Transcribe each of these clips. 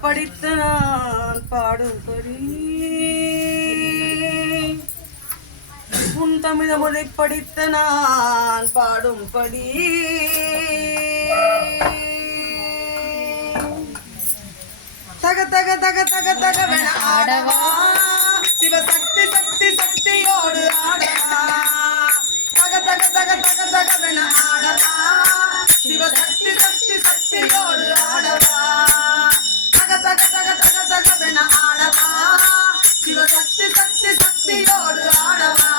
படித்து நான் பாடும்படி உன் தமிழ் மொழி படித்து நான் பாடும்படி தக தக தக தக தகவென ஆடவா சிவசக்தி சக்தி சக்தியோடு ஆடவா தக தக தக தக தகவென ஆடவா சிவசக்தி சக்தி சக்தியோடு ஆடவா தக தக தக தக தகவென ஆடவா சிவசக்தி சக்தி சக்தியோடு ஆடவா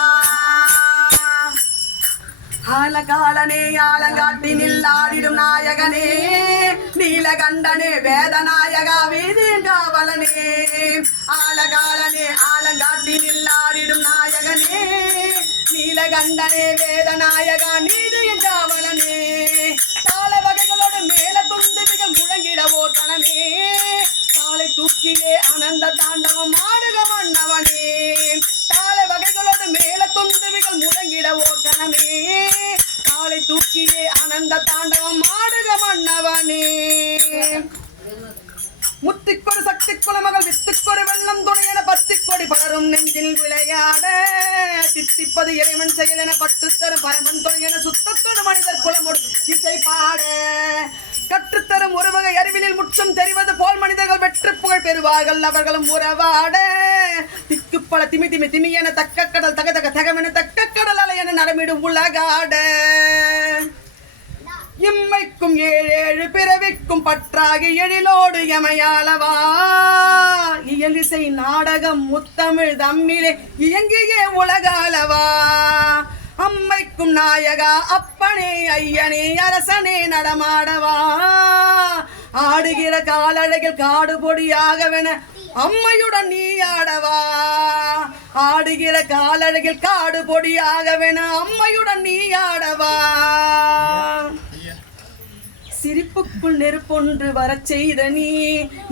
ஆலகாலனே ஆலங்காட்டினில் ஆடிடும் நாயகனே நீலகண்டனே வேதநாயகா வீதியங்காவலனே ஆலகாலனே ஆலங்காட்டினில் ஆடிடும் நாயகனே நீலகண்டனே வேதநாயகா நீதியங்காவலனே தாள வகைகளோடு மேல துந்துவிகள் முழங்கிடவோ கணமே காலை தூக்கியே அனந்த தாண்டவம் ஆடுக மன்னவனே தாள வகைகளோடு மேல துந்துவிகள் முழங்கிடவோ கணமே காலை தூக்கியே அனந்த தாண்டவம் ஆடுக மன்னவனே முத்திக்கொரு சக்தி குலமகள் வித்துக்கொரு வெள்ளம் துணையென பத்திக்கொடி பலரும் நெஞ்சில் விளையாட தித்திப்பது இறைவன் செயல் என பற்றுத்தரும் பரமன் துணையென சுத்தத்தொரு மனிதர் குலமொடு இசை பாட கற்றுத்தரும் ஒரு வகை அறிவினில் முற்றம் தெரிவது போல் மனிதர்கள் வெற்று புகழ் பெறுவார்கள் அவர்களும் உறவாட திக்கு பல திமி திமி திமி என தக்க கடல் தக தக தகமென தக்க கடல் அலை என நடமிடும் உலகாட இம்மைக்கும் ஏழேழு பிறவிக்கும் பற்றாகி எழிலோடு எமையாளவா இயலிசை நாடகம் முத்தமிழ் தம்மிலே இயங்கியே உலகாளவா அம்மைக்கும் நாயகா அப்பனே ஐயனே அரசனே நடமாடவா ஆடுகிற காலழகில் காடு பொடியாகவென அம்மையுடன் நீ ஆடவா ஆடுகிற காலழகில் காடு பொடியாகவென அம்மையுடன் நீ ஆடவா சிரிப்புக்குள் நெருப்பொன்று வரச் செய்த நீ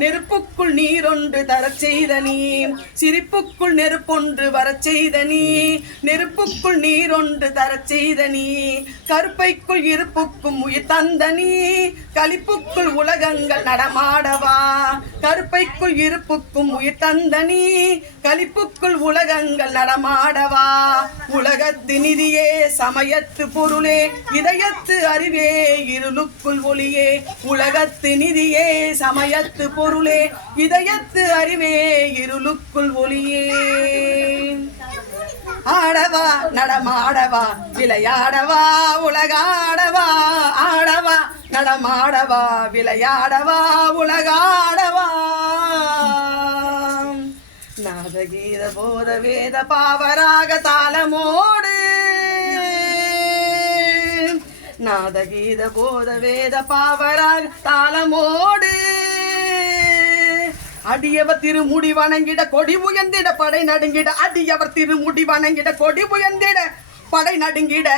நெருப்புக்குள் நீரொன்று தரச் செய்த நீ சிரிப்புக்குள் நெருப்பொன்று வரச் செய்த நீ நெருப்புக்குள் நீரொன்று தரச் செய்த நீ கருப்பைக்குள் இருப்புக்கும் உயிர் தந்த நீ களிப்புக்குள் உலகங்கள் நடமாடவா கருப்பைக்குள் இருப்புக்கும் உயிர் தந்த நீ களிப்புக்குள் உலகங்கள் நடமாடவா உலகத்து நிதியே சமயத்து பொருளே இதயத்து அறிவே இருளுக்குள் ஒளியே உலகத்து நிதியே சமயத்து பொருளே இதயத்து அறிவே இருளுக்குள் ஒளியே ஆடவா நடமாடவா விளையாடவா உலகாடவா ஆடவா நடமாடவா விளையாடவா உலகாடவா நாதகீத போத வேத பாவராக தாளமோடு நாதகீத போத வேத பாவராக தாளமோடு அடியவர் திருமுடி வணங்கிட கொடி உயர்ந்திட படை நடுங்கிட அடியவர் திருமுடி வணங்கிட கொடி உயர்ந்திட படை நடுங்கிட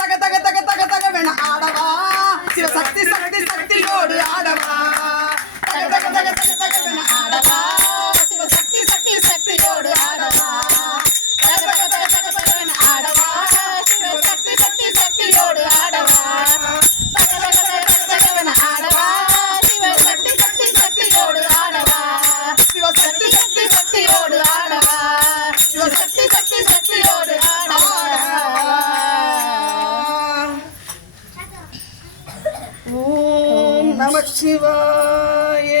தக தக தக தக தக வேண ஆடவா சிவ சக்தி சக்தி சக்தியோடு ஆடவா தக தக தக தக தக வேண ஆடவா சிவ சக்தி சக்தி சக்தியோடு ஆடவா தக தக தக தக தக வேண ஆடவா சிவ சக்தி சக்தி சக்தியோடு ஆடவா தக தக தக தக தக வேண ஆடவா சிவ சக்தி சக்தி சக்தியோடு ஆடவா சிவ சக்தி சக்தி சக்தியோடு ஆடவா சிவ சக்தி சக்தி சக்தியோடு ஆடவா ஓம் நமः சிவாய.